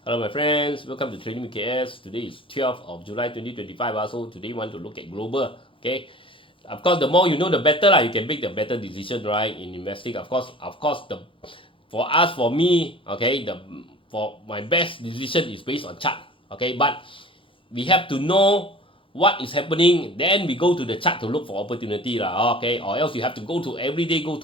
Hello my friends, welcome to Trading with KS. Today is 12th of July 2025. So today we want to look at global. Okay, of course the more you know the better you can make the better decision, right, in investing. Of course for me, okay, for my best decision is based on chart. Okay, but we have to know what is happening, then we go to the chart to look for opportunity lah. Okay, or else you have to go to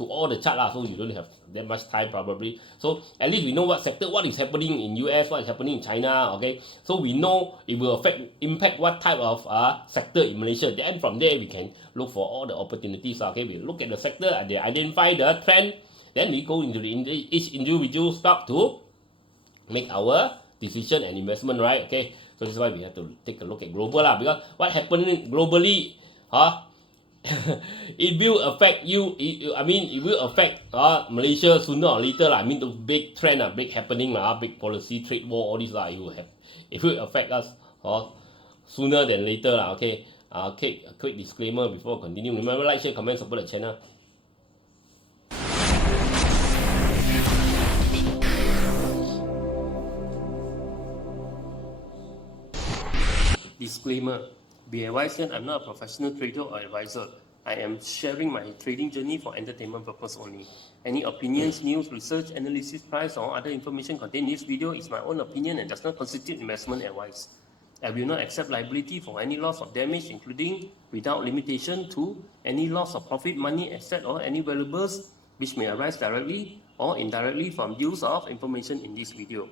all the chart lah, so you don't have that much time probably. So at least we know what sector, what is happening in US, what is happening in China. Okay, so we know it will impact what type of sector in Malaysia. Then from there we can look for all the opportunities. Okay, we look at the sector and they identify the trend, then we go into each individual stock to make our decision and investment, right? Okay, so this is why we have to take a look at global lah, because what happening globally, it will affect you. It will affect Malaysia sooner or later lah. I mean the big trend big happening lah, big policy, trade war, all this lah. It will affect us sooner than later lah. Okay, okay, a quick disclaimer before we continue. Remember, like, share, comment, support the channel. Disclaimer: be advised that I'm not a professional trader or advisor. I am sharing my trading journey for entertainment purpose only. Any opinions, news, research, analysis, price, or other information contained in this video is my own opinion and does not constitute investment advice. I will not accept liability for any loss or damage, including without limitation to any loss of profit, money, asset, or any valuables which may arise directly or indirectly from use of information in this video.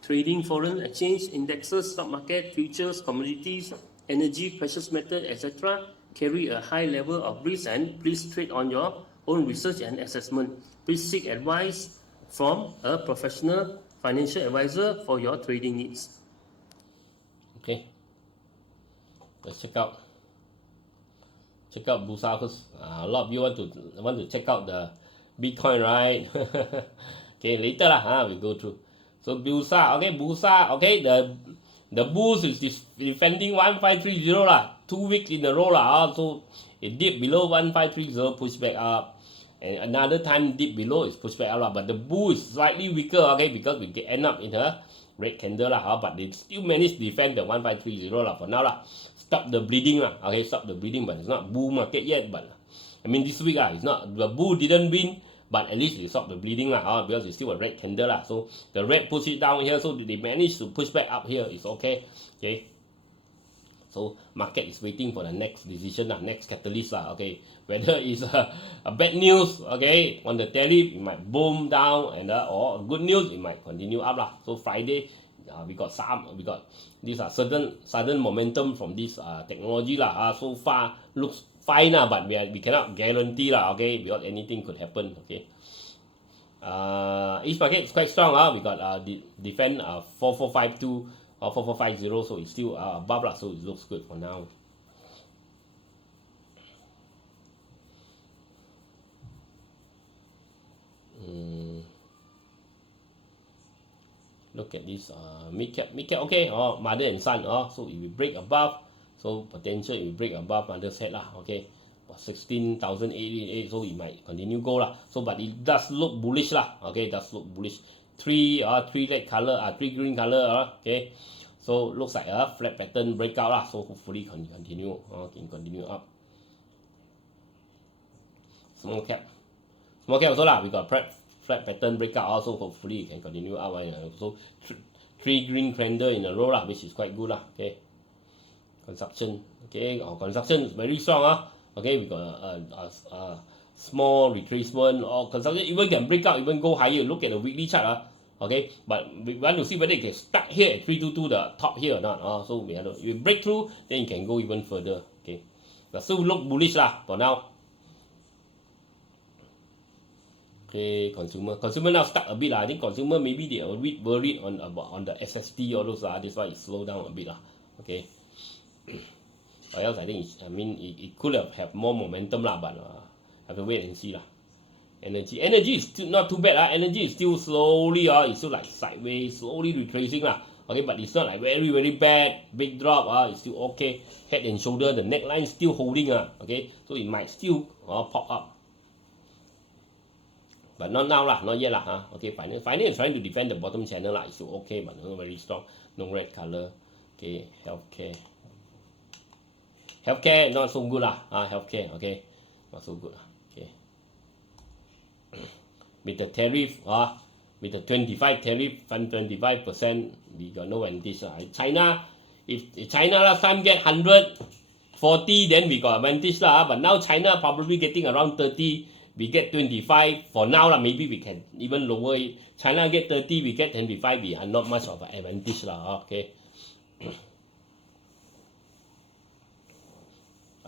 Trading foreign exchange, indexes, stock market, futures, commodities, energy, precious metal, etc. carry a high level of risk, and please trade on your own research and assessment. Please seek advice from a professional financial advisor for your trading needs. Okay, let's check out Bursa first. A lot of you want to check out the Bitcoin, right? Okay, later lah, we go through. So Bursa, okay, the bulls is defending 1530 lah, 2 weeks in a row lah. So it dipped below 1530, push back up, and another time dip below, is push back up lah. But the bull is slightly weaker, okay, because we end up in a red candle lah. But they still managed to defend the 1530 lah for now lah. Stop the bleeding lah, okay, stop the bleeding. But it's not bull market yet. But I mean this week it's not, the bull didn't win. But at least they stopped the bleeding because it's still a red candle lah. So the red push it down here, so they managed to push back up here. It's okay. Okay. So market is waiting for the next decision lah, next catalyst lah. Okay. Whether it's a bad news, okay, on the tariff, it might boom down, and or good news, it might continue up lah. So Friday, we got these sudden momentum from this technology lah. So far looks fine lah, but we cannot guarantee lah, okay, because anything could happen. Okay, each market is quite strong. We got defend 4452 or 4450, so it's still above lah, so it looks good for now. Look at this mid cap, okay, mother and son, so it will break above, so potential it will break above mother's head lah, okay, 16,888, so it might continue go lah. So but it does look bullish lah, okay, does look bullish. Three red color, three green color, okay, so looks like a flat pattern breakout lah, so hopefully can continue up. Small cap also lah, we got flat pattern breakout also, hopefully it can continue up. So three green candle in a row lah, which is quite good lah. Okay, construction, okay, construction is very strong. Okay, we got a small retracement, or construction even can break out, even go higher. Look at the weekly chart. Okay, but we want to see whether it can start here at 322, the top here or not. So we have to, if we break through, then it can go even further. Okay, but still look bullish lah for now. Okay, consumer now stuck a bit lah. I think consumer maybe they are a bit worried on the SSD or those that's why it slowed down a bit lah. Okay, or else I think it could have more momentum lah, but have to wait and see lah. Energy is still not too bad lah. Energy is still slowly it's still like sideways, slowly retracing lah. Okay, but it's not like very bad, big drop. It's still okay. Head and shoulder, the neckline still holding. Okay, so it might still pop up. but not now lah, not yet lah. Okay, finance is trying to defend the bottom channel lah. It's still okay, but not very strong. No red color. Okay, healthcare not so good lah. Healthcare, okay, not so good lah. Okay, with the tariff, with the 25 tariff, 25%, we got no advantage lah. China, if China last time get 140, then we got advantage lah. But now China probably getting around 30. We get 25 for now lah. Maybe we can even lower it. China get 30, we get 25. We are not much of an advantage lah. Okay.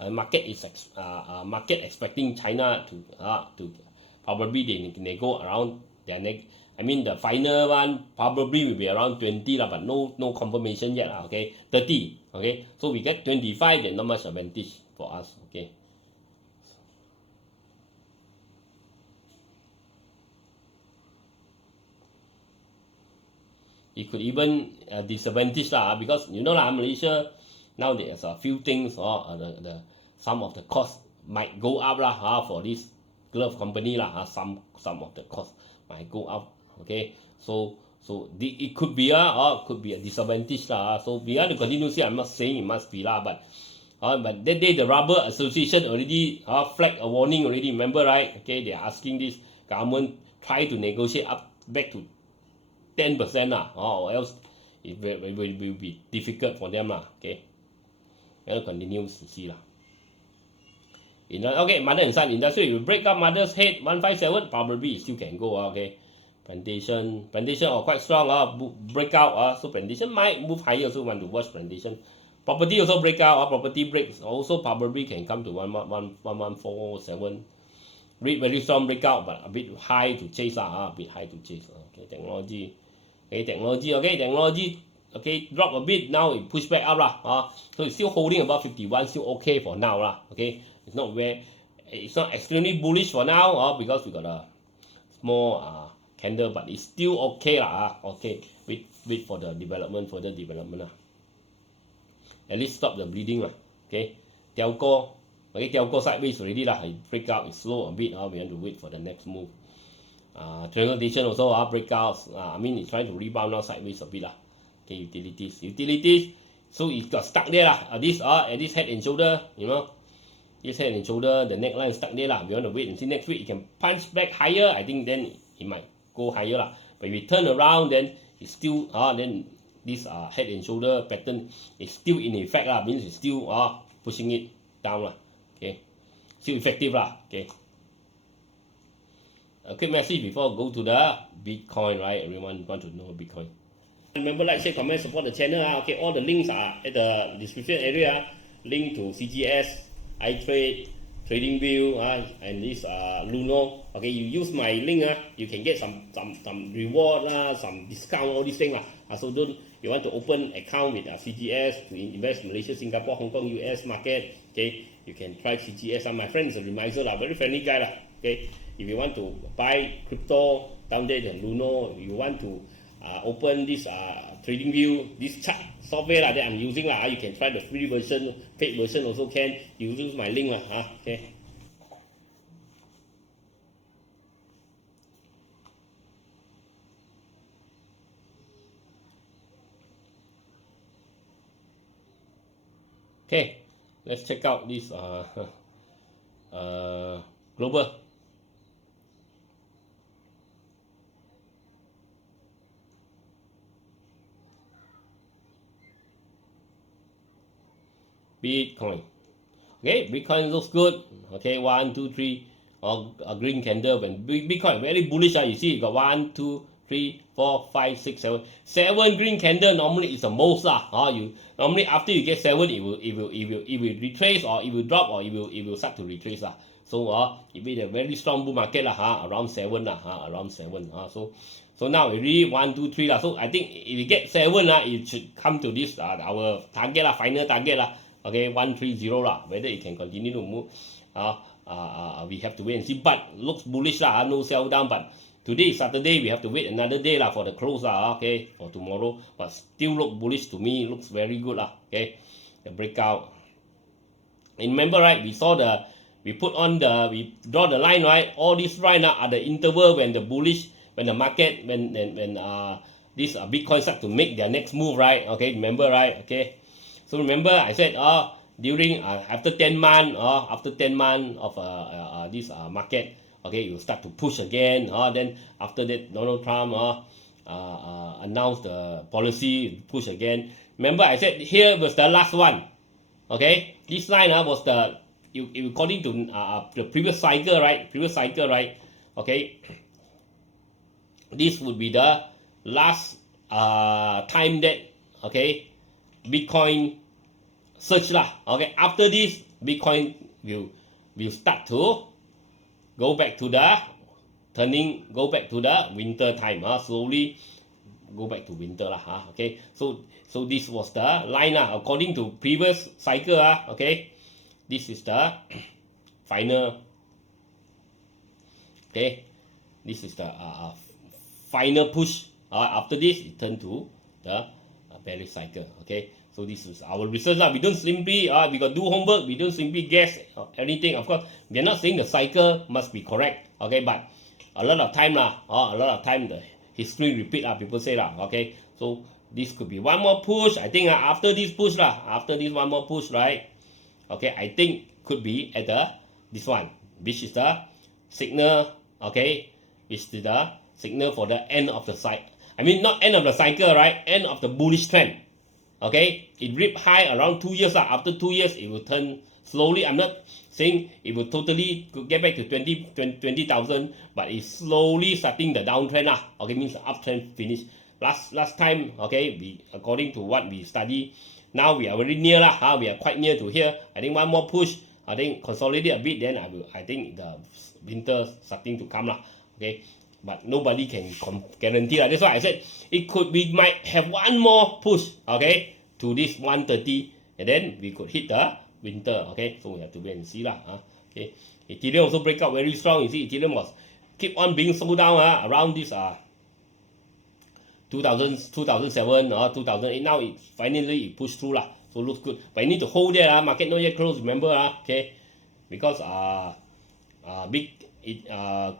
Market is market expecting China to probably they go around their I mean the final one probably will be around 20 lah, but no confirmation yet lah. Okay, 30. Okay, so we get 25, then not much advantage for us. Okay. It could even disadvantage lah, because you know lah, Malaysia now there's a few things some of the costs might go up lah for this glove company lah. Some of the costs might go up. Okay, so it could be a disadvantage lah. So we have to continue see. I'm not saying it must be lah, but that day the Rubber Association already flagged a warning already. Remember, right? Okay, they are asking this government try to negotiate up back to 10% lah, or else it will be difficult for them lah. Okay, we'll continue to see lah. Okay, mother and son industry, you break up mother's head 157, probably it still can go. Okay, plantation quite strong. Breakout. So plantation might move higher. So want to watch plantation. Property also break out. Property breaks also probably can come to 1147. Read very strong breakout, but a bit high to chase. A bit high to chase. Okay, technology. Okay, drop a bit. Now it push back up lah. So it's still holding above 51. Still okay for now lah. Okay, it's not extremely bullish for now. Because we got a small candle, but it's still okay lah. Okay, wait for the further development lah. At least stop the bleeding lah. Okay, telco. Okay, telco sideways already lah. It break out. It's slow a bit. We have to wait for the next move. Transportation also breakouts. I mean it's trying to rebound now sideways a bit lah. Okay, utilities. So it got stuck there lah. At this head and shoulder, you know, this head and shoulder, the neckline stuck there lah. We want to wait and see next week it can punch back higher. I think then it might go higher lah. But if we turn around, then it's still then this head and shoulder pattern is still in effect lah. Means it's still pushing it down lah. Okay, still effective lah. Okay. A quick message before go to the Bitcoin, right? Everyone want to know Bitcoin. Remember, like, share, comment, support the channel. Okay, all the links are at the description area. Link to CGS, iTrade, TradingView, and this Luno. Okay, you use my link, you can get some reward, some discount, all these things. So you want to open account with CGS to invest Malaysia, Singapore, Hong Kong, US market. Okay, you can try CGS. My friend is a remiser, very friendly guy. Okay, if you want to buy crypto down there, the Luno, you want to open this TradingView, this chart software that I'm using you can try the free version, paid version also can. You use my link okay. Okay, let's check out this global. Bitcoin. Okay, Bitcoin looks good. Okay, 1, 2, 3, a green candle. When Bitcoin very bullish, you see, you got 1, 2, 3, 4, 5, 6, 7. 7 green candle normally is the most You normally after you get 7, it will retrace, or it will drop, or it will start to retrace So it be a very strong bull market around 7 around 7 So now it really 1, 2, 3 So I think if you get 7 it should come to this our target final target Okay, 130 Whether it can continue to move, we have to wait and see. But looks bullish no sell down. But today is Saturday, we have to wait another day for the close okay, for tomorrow. But still look bullish to me. Looks very good Okay, the breakout. And remember, right? We saw the we draw the line, right? All these line are the interval when the market, when this Bitcoin start to make their next move, right? Okay, remember, right? Okay, so remember I said during after 10 months of this market, okay, you start to push again. Then after that, Donald Trump announced the policy, push again. Remember I said here was the last one. Okay, this line was the according to the previous cycle, right? Okay, this would be the last time that, okay, Bitcoin surge lah. Okay, after this Bitcoin will start to go back to the winter time. Slowly go back to winter lah. Okay, so this was the line according to previous cycle. Okay, this is the final. Okay, this is the final push. After this, it turned to the bearish cycle. Okay, so this is our research. We don't simply we got do homework. We don't simply guess anything. Of course, we are not saying the cycle must be correct. Okay, but a lot of time the history repeat. People say okay, so this could be one more push. I think after this push after this one more push, right? Okay, I think could be at this one, which is the signal. Okay, which is the signal for the end of the cycle. I mean, not end of the cycle, right? End of the bullish trend. Okay, it ripped high around 2 years. After 2 years, it will turn slowly. I'm not saying it will totally get back to 20,000, but it's slowly starting the downtrend. Okay, means the uptrend finish. Last time, okay, according to what we study, now we are very near we are quite near to here. I think one more push. I think consolidate a bit. Then I think the winter starting to come Okay. But nobody can guarantee. That's why I said we might have one more push, okay, to this 130, and then we could hit the winter. Okay, so we have to wait and see Okay, Ethereum also break out very strong. You see, Ethereum was keep on being sold down around this 2007 or 2008. Now it finally pushed through so looks good. But you need to hold there. Market not yet closed. Remember okay, because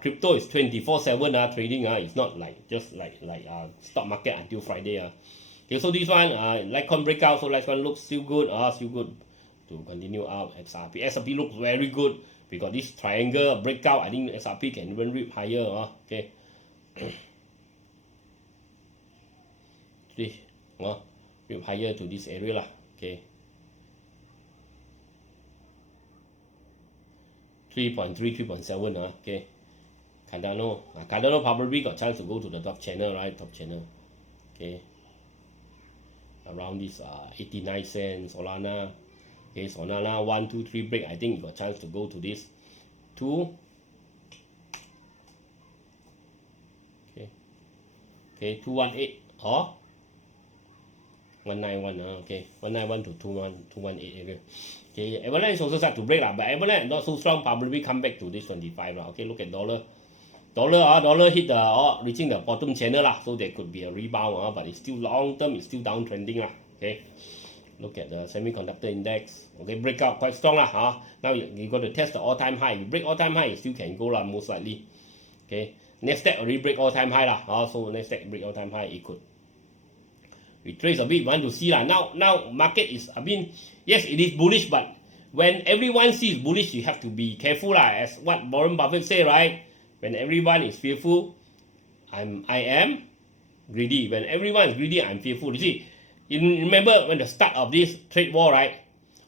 crypto is 24/7 trading. It's not like just like stock market until Friday. Okay, so this one Litecoin breakout. So Litecoin looks still good. Still good to continue out. XRP looks very good. We got this triangle breakout. I think XRP can even rip higher. Okay. Rip higher to this area Okay. 3.3, 3.7. Okay. Cardano probably got chance to go to the top channel, right? Top channel. Okay. Around this 89 cents. Solana. Okay, Solana 1, 2, 3 break. I think you got chance to go to this 2. Okay, 218 or 191. Okay, 191 to 218 area. Okay, Avalanche also start to break but Avalanche not so strong, probably come back to this 25 Okay, look at dollar. Dollar hit the reaching the bottom channel so there could be a rebound but it's still long term, it's still downtrending Okay, look at the semiconductor index. Okay, breakout quite strong Now you got to test the all-time high. If you break all-time high, you still can go most likely. Okay, Nasdaq already break all-time high so Nasdaq break all-time high, it could retrace a bit. Want to see now market is, I mean, yes, it is bullish, but when everyone sees bullish, you have to be careful as what Warren Buffett say, right? When everyone is fearful, I am greedy. When everyone is greedy, I'm fearful. You see, you remember when the start of this trade war, right?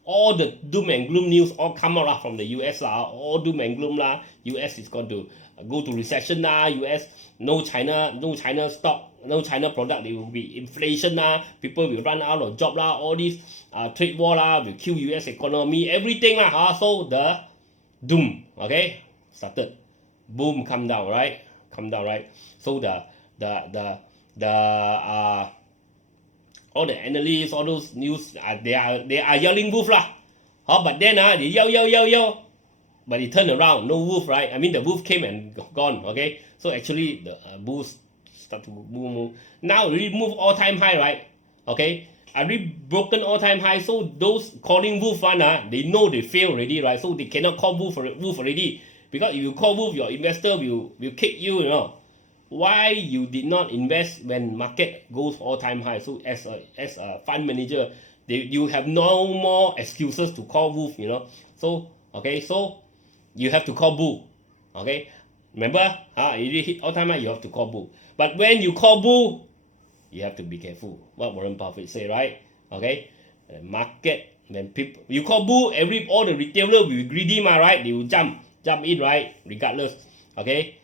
All the doom and gloom news all come out from the US all doom and gloom US is going to go to recession US no China stock, no China product, there will be inflation people will run out of job all this trade war will kill US economy, everything so the doom started, boom, come down, right? So the all the analysts, all those news, they are yelling wolf but then they yell, but it turned around, no wolf, right? I mean the wolf came and gone. Okay, so actually the bulls start to move. Now really move all-time high, right? Okay, already broken all-time high. So those calling wolf one, they know they fail already, right? So they cannot call wolf already. Because if you call wolf, your investor will kick you, you know. Why you did not invest when market goes all-time high? So as a fund manager, you have no more excuses to call wolf, you know. So okay, so you have to call bull. Okay, remember, if you hit all-time high, you have to call bull. But when you call bull, you have to be careful. What Warren Buffett say, right? Okay, market, when people you call bull, all the retailer will be greedy, right? They will jump in, right? Regardless. Okay,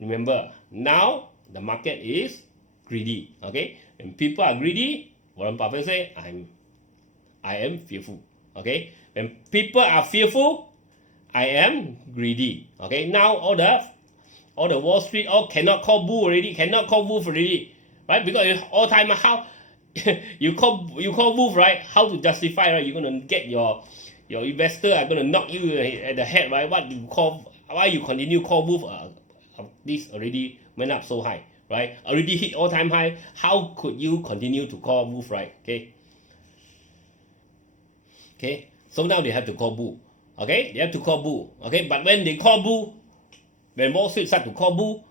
remember, now the market is greedy. Okay, when people are greedy, Warren Buffett say, I am fearful. Okay, when people are fearful, I am greedy. Okay, now all the Wall Street all cannot call bull already, cannot call wolf already, right? Because all time how you call wolf, right? How to justify, right? You're gonna get your investor are gonna knock you at the head, right? What you call? Why you continue call wolf? This already went up so high, right? Already hit all time high. How could you continue to call wolf, right? Okay. So now they have to call bull. Okay, they have to call bull. Okay, but when they call bull, when Wall Street start to call bull,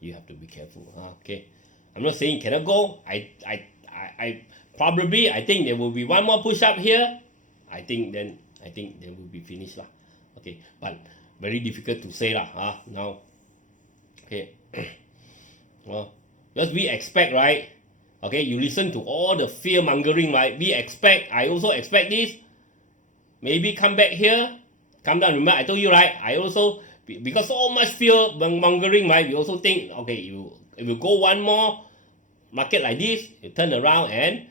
you have to be careful. Okay, I'm not saying cannot go. I think there will be one more push up here. I think they will be finished lah. Okay, but very difficult to say lah. Now, okay, well, because we expect, right? Okay, you listen to all the fear mongering, right? I also expect this. Maybe come back here, come down. Remember, I told you, right? I also, because so much fear mongering, right? We also think, okay, if you go one more market like this, you turn around and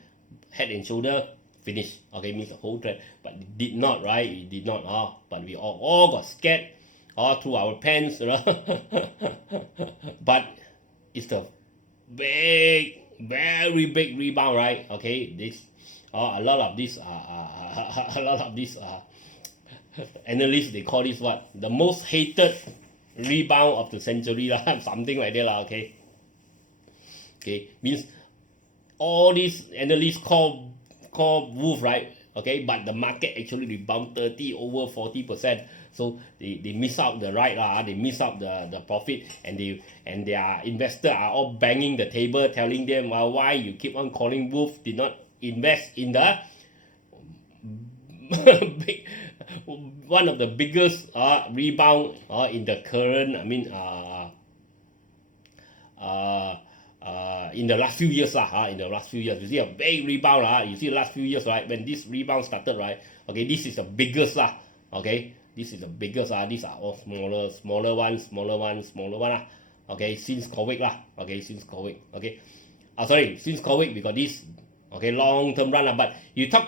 head and shoulder finish. Okay, means the whole trend. But it did not, right? It did not. But we all got scared all through our pants, you know. But it's the very big rebound, right? Okay, this a lot of these analysts, they call this what? The most hated rebound of the century, something like that, okay? Okay, means all these analysts call wolf, right? Okay, but the market actually rebound over 40%. So they miss out the right, they miss out the profit, and their investors are all banging the table, telling them, well, why you keep on calling wolf, did not invest in the one of the biggest rebound in the current, in the last few years, in the last few years, you see a big rebound, you see the last few years, right? When this rebound started, right? Okay, this is the biggest, okay, this is the biggest, these are all smaller ones, okay, since COVID, okay, since COVID, okay, since COVID we got this, okay, long-term run, but you talk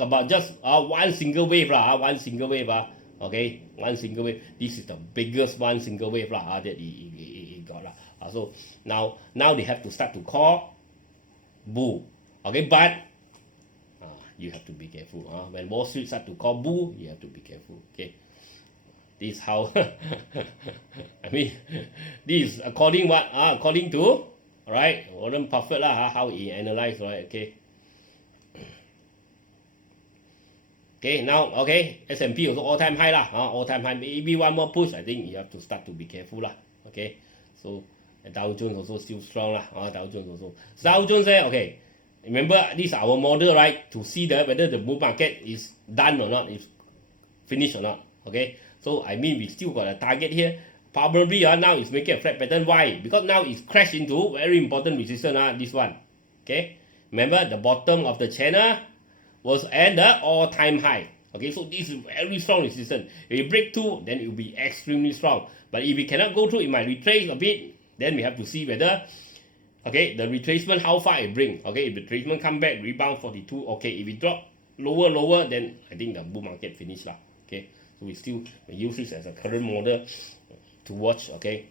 about just one single wave, okay, one single wave. This is the biggest one single wave that he got. So now they have to start to call bull, okay, but you have to be careful. When Wall Street start to call bull, you have to be careful. Okay, this is how this is according to, right, Warren Buffett how he analyzed, right? Okay, now, okay, S&P also all-time high all-time high. Maybe one more push, I think you have to start to be careful okay. So Dow Jones also still strong Dow Jones okay. Remember, this is our model, right, to see whether the bull market is done or not, is finished or not. Okay, so we still got a target here. Probably now it's making a flat pattern. Why? Because now it's crashed into very important resistance, this one. Okay, remember the bottom of the channel was at the all-time high. Okay, so this is very strong resistance. If it break through, then it will be extremely strong. But if it cannot go through, it might retrace a bit. Then we have to see whether, okay, the retracement, how far it bring. Okay, if the retracement come back, rebound 42. Okay, if it drop lower, then I think the bull market finish Okay, so we still use this as a current model to watch. Okay,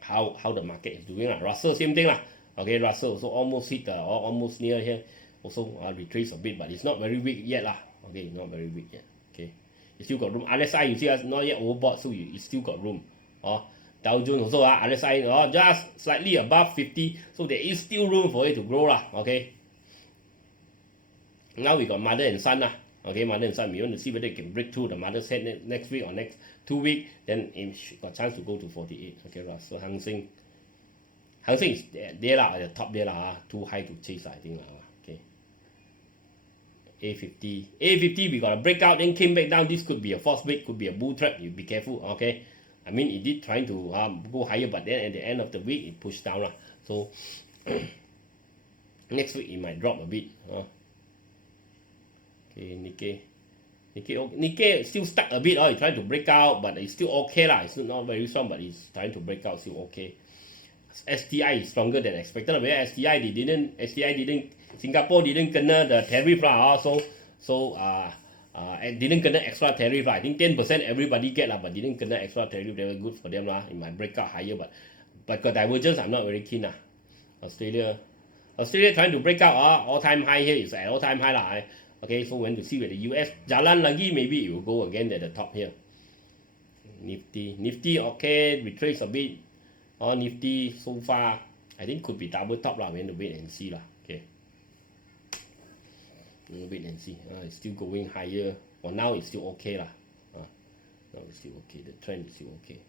how the market is doing. Russell, same thing Okay, Russell also almost hit almost near here. Also retrace a bit, but it's not very weak yet Okay, not very weak yet. Okay, you still got room. RSI, you see, not yet overbought, so you still got room. Dow Jones also RSI just slightly above 50, so there is still room for it to grow Okay. Now we got mother and son lah. Okay, mother and son. We want to see whether it can break through the mother's head next week or next 2 weeks. Then it got chance to go to 48. Okay, right. So Hang Seng is there lah, at the top there lah. Too high to chase, I think lah. Okay. A50 we got a breakout, then came back down. This could be a false break, could be a bull trap. You be careful. Okay. I mean, it did trying to go higher, but then at the end of the week it pushed down lah. So next week it might drop a bit. Okay, Nikkei still stuck a bit. It's trying to break out, but it's still okay lah. It's not very strong, but it's trying to break out, still okay. STI is stronger than expected. Where STI didn't, Singapore didn't kena the tariff lah. Didn't kena extra tariff lah. I think 10% everybody get lah, but didn't kena extra tariff. They were good for them lah. It might break out higher, but got divergence. I'm not very keen lah. Australia trying to break out. All-time high here is at all-time high lah. Okay, so when to see where the US jalan lagi, maybe it will go again at the top here. Nifty okay, retrace a bit. Nifty so far, I think could be double top lah. We have to wait and see lah. Okay, wait and see. It's still going higher. For now, it's still okay lah. Now it's still okay. The trend is still okay.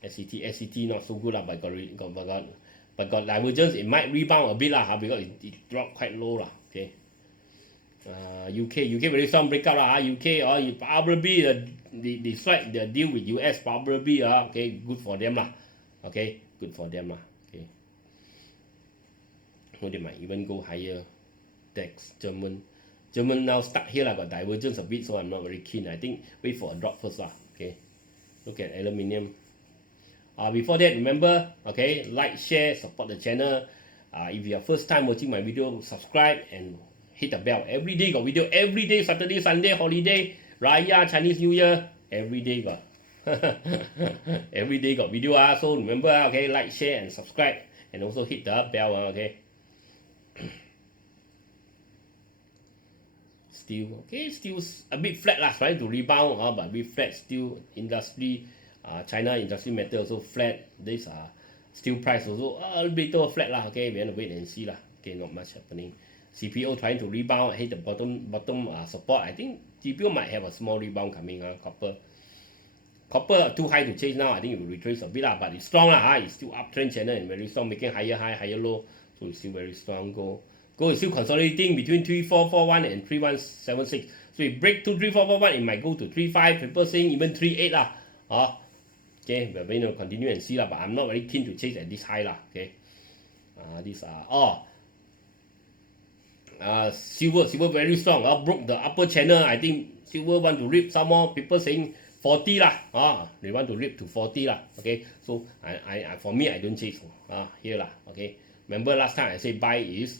SCT not so good lah, but got divergence. It might rebound a bit lah, because it dropped quite low lah. Okay. UK very strong breakout lah. UK probably the strike the deal with US probably okay, good for them lah. Okay, good for them lah. Okay. They might even go higher. DAX German now stuck here lah, got divergence a bit, so I'm not very keen. I think wait for a drop first lah. Okay. Look at aluminium. Before that, remember, okay, like, share, support the channel. If you are first time watching my video, subscribe and hit the bell. Every day got video. Every day, Saturday, Sunday, holiday, Raya, Chinese New Year. Every day got. Every day got video. So remember, okay, like, share and subscribe, and also hit the bell. Okay. Still a bit flat lah. Trying to rebound, but a bit flat. Still industry. China industry metal also flat. This steel price also a little flat lah. Okay, we have to wait and see lah. Okay, not much happening. CPO trying to rebound, hit the bottom support. I think CPO might have a small rebound coming. Copper too high to chase now. I think it will retrace a bit lah, but it's strong lah. It's still uptrend channel and very strong, making higher high, higher low. So it's still very strong. Gold is still consolidating between 3441 and 3176. So it break to 3441, it might go to 35. People saying even 38 lah. Okay, we're going to continue and see lah, but I'm not very keen to chase at this high lah. Okay, silver very strong. Broke the upper channel. I think silver want to rip some more. People saying 40 lah. They want to rip to 40 lah. Okay, so I for me I don't chase here lah. Okay, remember last time I say buy is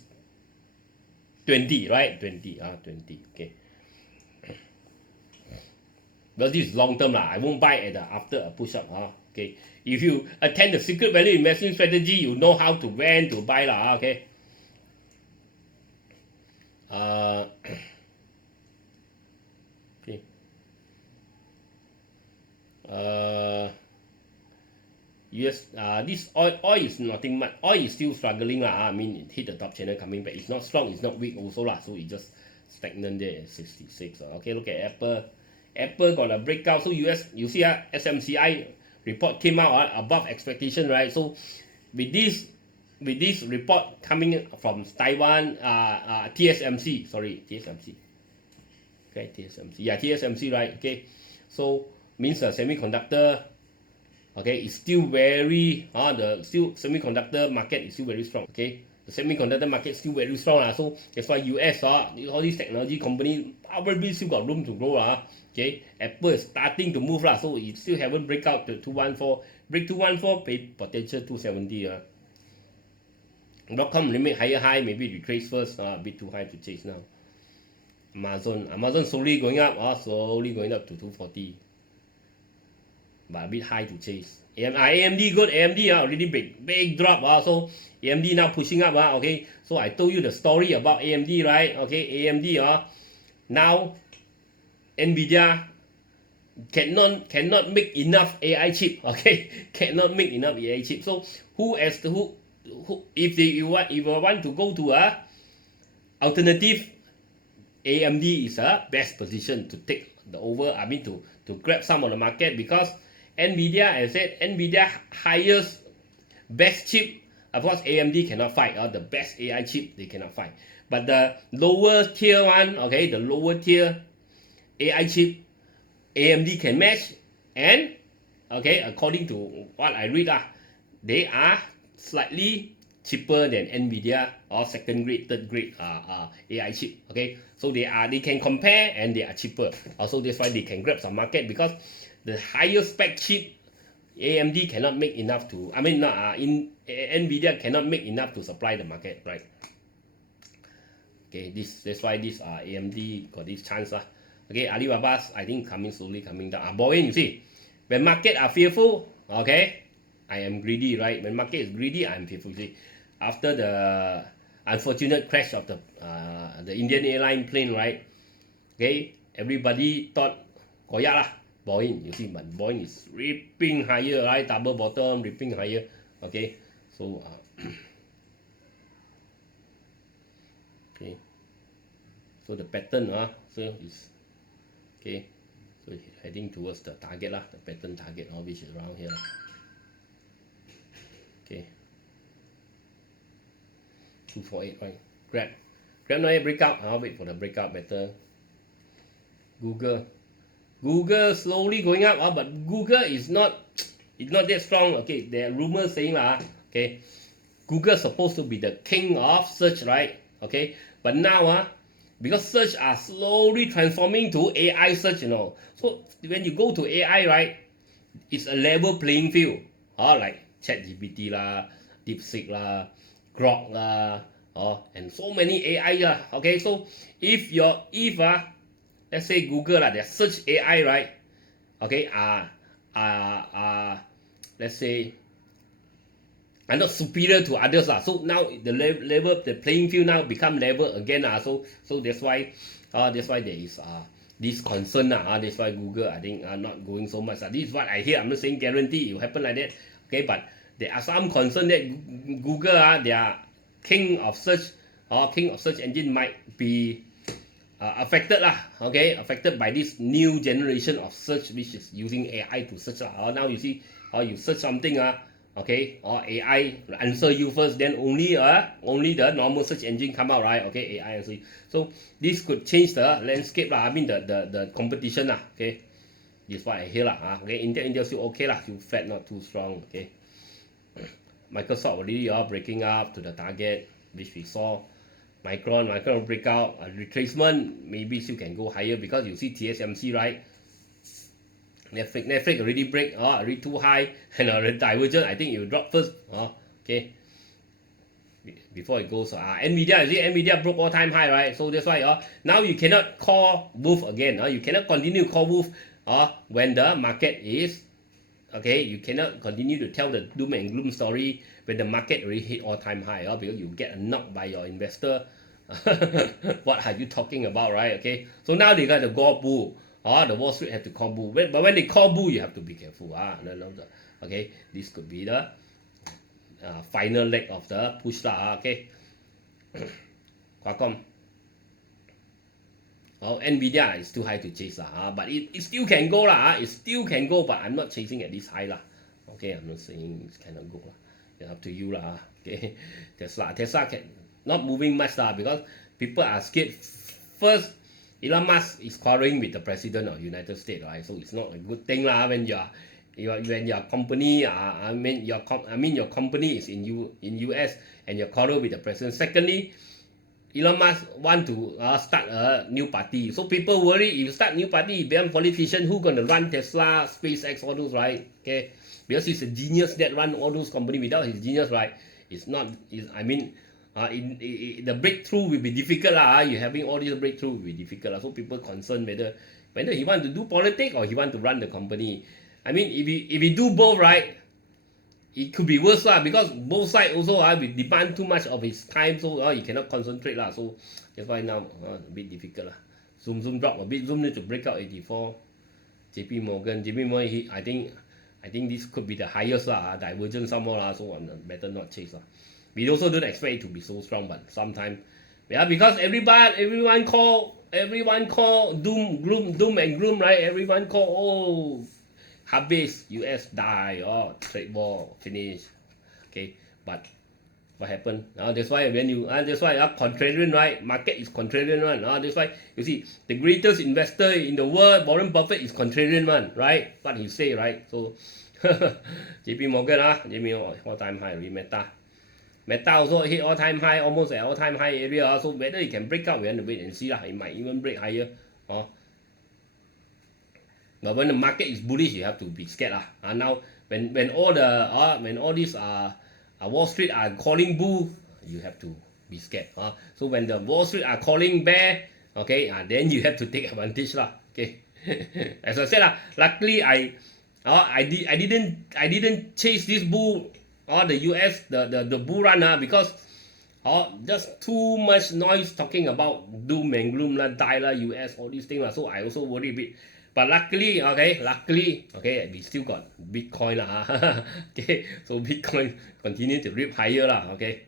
20, right? 20. Okay. Because this is long term lah. I won't buy at after a push up. Okay. If you attend the secret value investing strategy, you know how to when to buy lah. Okay. Okay. Yes. This oil is nothing much. Oil is still struggling lah. I mean, it hit the top channel coming back. It's not strong. It's not weak also lah. So it just stagnant there at 66. Okay. Look at Apple. Apple got a breakout. So you see SMCI report came out above expectation, right? So with this report coming from Taiwan, TSMC. Okay, TSMC. Yeah, TSMC, right? Okay, so means semiconductor. Okay, it's still very the semiconductor market is still very strong. Okay, the semiconductor market still very strong so that's why US all these technology companies probably still got room to grow Okay, Apple is starting to move so it still haven't break out to 214. Break 214, pay potential 270 .com limit higher, maybe retrace first. A bit too high to chase now. Amazon slowly going up to 240, but a bit high to chase. AMD good. AMD already big drop. So AMD now pushing up. Okay, so I told you the story about AMD, right? Okay, AMD now NVIDIA cannot make enough AI chip. Okay, cannot make enough AI chip. So who if you want to go to a alternative, AMD is a best position to take the over. I mean to grab some of the market, because NVIDIA, as I said, NVIDIA highest best chip. Of course, AMD cannot fight. The best AI chip they cannot fight. But the lower tier one, okay, the lower tier AI chip, AMD can match. And okay, according to what I read, they are slightly cheaper than NVIDIA or second grade, third grade AI chip. Okay, so they can compare and they are cheaper. Also, that's why they can grab some market, because the higher spec chip AMD cannot make enough to. I mean, NVIDIA cannot make enough to supply the market, right? Okay, that's why this AMD got this chance. Okay, Alibaba's I think slowly coming down. Boeing, you see, when market are fearful, okay, I am greedy, right? When market is greedy, I am fearful. See, after the unfortunate crash of the Indian airline plane, right? Okay, everybody thought koyak lah, Boeing, you see, but Boeing is ripping higher, right? Double bottom, ripping higher. Okay, so okay, so the pattern so is okay, so it's heading towards the target lah, the pattern target, which is around here. Okay, 248, right? Grab not yet breakout. I'll wait for the breakout better. Google slowly going up, but Google is not that strong. Okay, there are rumors saying okay, Google supposed to be the king of search, right? Okay, but now because search are slowly transforming to AI search, so when you go to AI, right, it's a level playing field, like ChatGPT lah, DeepSeek lah, Grok lah, and so many AI okay, so if let's say Google their search AI, right, okay, let's say are not superior to others so now the playing field now become level again so that's why there is this concern that's why Google I think are not going so much this is what I hear. I'm not saying guarantee it will happen like that, okay, but there are some concern that Google their king of search engine might be affected affected by this new generation of search, which is using AI to search now you see you search something okay, or AI answer you first, then only the normal search engine come out, right? Okay, AI answer you. So this could change the landscape I mean the competition okay, this is what I hear okay, Intel still okay still flat, not too strong. Okay, Microsoft already breaking up to the target, which we saw. Micron breakout, retracement, maybe still can go higher, because you see TSMC, right? Netflix already break, already too high, and the divergent, I think it will drop first, okay, before it goes. NVIDIA, you see, NVIDIA broke all-time high, right? So that's why now you cannot call wolf again. You cannot continue to call wolf when the market is, okay, you cannot continue to tell the doom and gloom story when the market already hit all-time high, because you get knocked by your investor. What are you talking about, right? Okay, so now they got to go bull. The Wall Street have to call bull. But when they call bull, you have to be careful. Okay, this could be the final leg of the push okay. Qualcomm. NVIDIA is too high to chase but it still can go it still can go, but I'm not chasing at this high okay, I'm not saying it cannot go It's up to you okay. Tesla can not moving much because people are scared. First, Elon Musk is quarreling with the president of United States, right? So it's not a good thing when your company your company is in US and you quarrel with the president. Secondly, Elon Musk want to start a new party. So people worry, if you start new party, become politician, who gonna run Tesla, SpaceX, all those, right? Okay, because he's a genius that run all those companies. Without his genius, right, it's not. The breakthrough will be difficult You having all these breakthrough will be difficult So people concerned whether he want to do politics or he want to run the company. I mean, if he do both, right, it could be worse because both sides also will demand too much of his time, so he cannot concentrate So that's why now a bit difficult Zoom drop a bit. Zoom need to break out 84. JP Morgan, I think I think this could be the highest lah, divergence somehow lah, so better not chase lah. We also don't expect it to be so strong, but sometimes, yeah, because everyone call doom and gloom, right? Everyone call, oh, habis, US die, oh, trade war finish, okay, but what happened? That's why when you that's why contrarian, right? Market is contrarian one. That's why you see the greatest investor in the world, Warren Buffett, is contrarian one, right? What he say, right? So JP Morgan, all-time high, Meta also hit all-time high, almost at all-time high area. So whether it can break out, we have to wait and see lah. It might even break higher. But when the market is bullish, you have to be scared lah. Now when all these Wall Street are calling bull, you have to be scared. So when the Wall Street are calling bear, okay, then you have to take advantage lah. Okay, as I said luckily I didn't chase this bull or the US the bull run because just too much noise talking about doom and gloom lah, die lah, US, all these things lah. So I also worry a bit. But luckily, we still got Bitcoin lah. Okay, so Bitcoin continue to rip higher lah. Okay.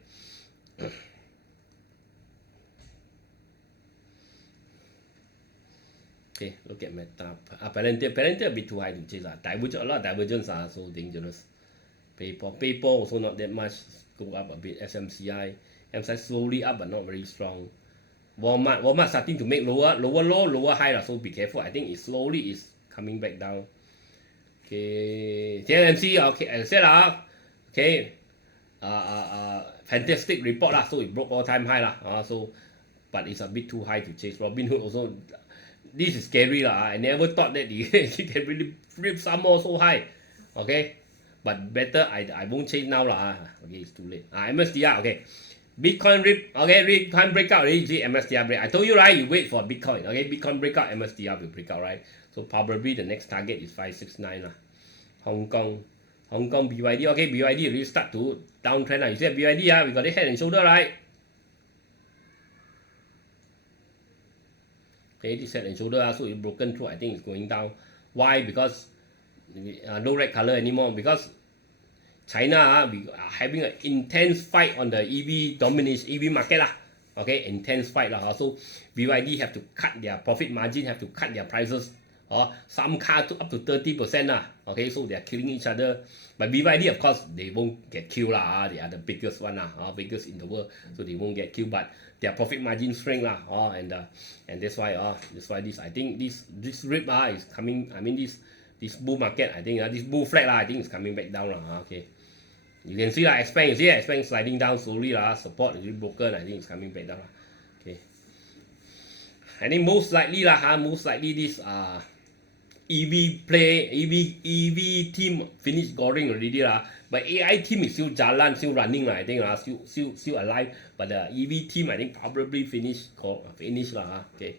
Okay, look at Meta. Palantir a bit too high to chase lah. A lot of divergence are so dangerous. Paper also not that much. Go up a bit. SMCI slowly up but not very strong. Walmart starting to make lower low, lower high, so be careful. I think it slowly is coming back down. Okay, TMC, okay, as I said okay, fantastic report lah, so it broke all-time high lah. So, but it's a bit too high to chase. Robinhood also, this is scary lah. I never thought that it can really rip some more so high. Okay, but better I won't chase now lah. Okay, it's too late. MSDR, okay. Bitcoin rip, okay, Bitcoin breakout, MSDR break. I told you, right, you wait for Bitcoin, okay, Bitcoin breakout, MSDR will break out, right? So probably the next target is 569 lah. Hong Kong BYD, okay, BYD really start to downtrend lah. You see BYD, we got the head and shoulder, right? Okay, this head and shoulder, so it's broken through. I think it's going down. Why? Because no red color anymore, because China, we are having an intense fight on the EV domination, EV market lah. Okay, intense fight lah. So BYD have to cut their profit margin, have to cut their prices. Some cars up to 30% lah. Okay, so they are killing each other. But BYD, of course, they won't get killed lah. They are the biggest one lah, biggest in the world, so they won't get killed. But their profit margin shrink lah. And that's why this, I think this rip is coming. I mean this bull market, I think this bull flag lah, I think it's coming back down lah. Okay, you can see lah, Expand sliding down slowly lah. Support is broken. I think it's coming back down lah. Okay, I think most likely this EV team finished goring already lah. But AI team is still running lah. I think still alive. But the EV team, I think probably finish lah. Okay.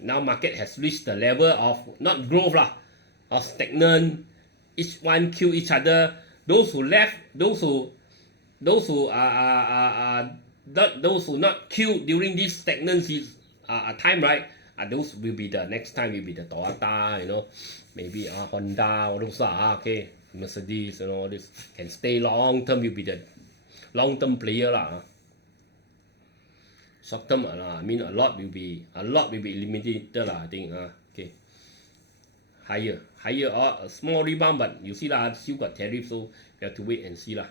Now market has reached the level of not growth lah, of stagnant. Each one kill each other. Those who left, those who not killed during this stagnancy time, right? Those will be the next time will be the Toyota, maybe Honda, all those okay, Mercedes, this can stay long term, will be the long term player lah. Short term, I mean a lot will be eliminated lah. I think okay. Higher or a small rebound, but you see lah, still got tariff, so we have to wait and see lah.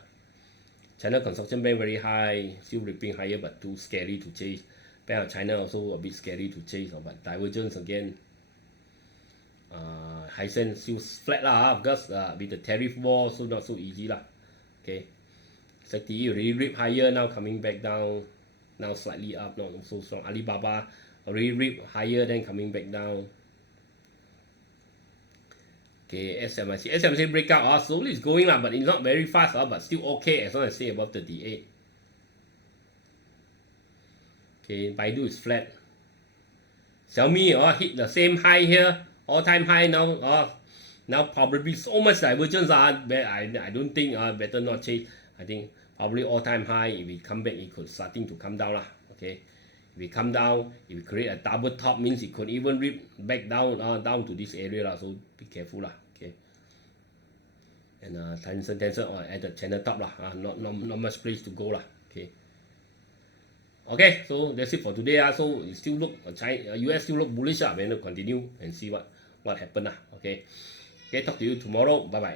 China Construction Bank very high, still ripping higher, but too scary to chase. Bank of China also a bit scary to chase, but divergence again. Hysen still flat lah, because with the tariff war, so not so easy lah. Okay, CTE already rip higher, now coming back down, now slightly up, not so strong. Alibaba already rip higher, then coming back down. Okay, SMIC breakout, slowly it's going lah, but it's not very fast, but still okay as long as stay above 38. Okay, Baidu is flat. Xiaomi hit the same high here, all-time high now. Now probably so much divergence. I don't think better not chase. I think probably all-time high. If it come back, it could starting to come down lah. Okay, if it come down, if it create a double top, means it could even rip back down to this area lah. So be careful lah. Okay. and Tencent or at the channel top lah. Not much place to go lah. Okay, so that's it for today. So it still look US still look bullish. We're gonna continue and see what happen. Okay, talk to you tomorrow. Bye bye.